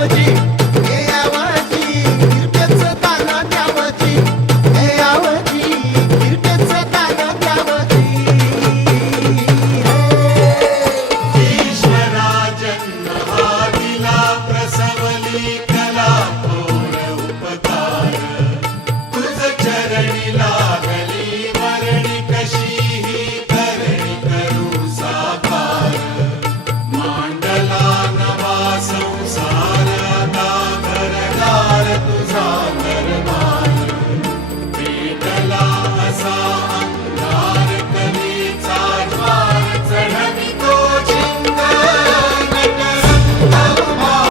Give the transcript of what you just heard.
आवजी हे आवजी किरपेचं दान द्यावजी हे आवजी किरपेचं दान द्यावजी ईश्वरा जन्म हा दिला प्रसवली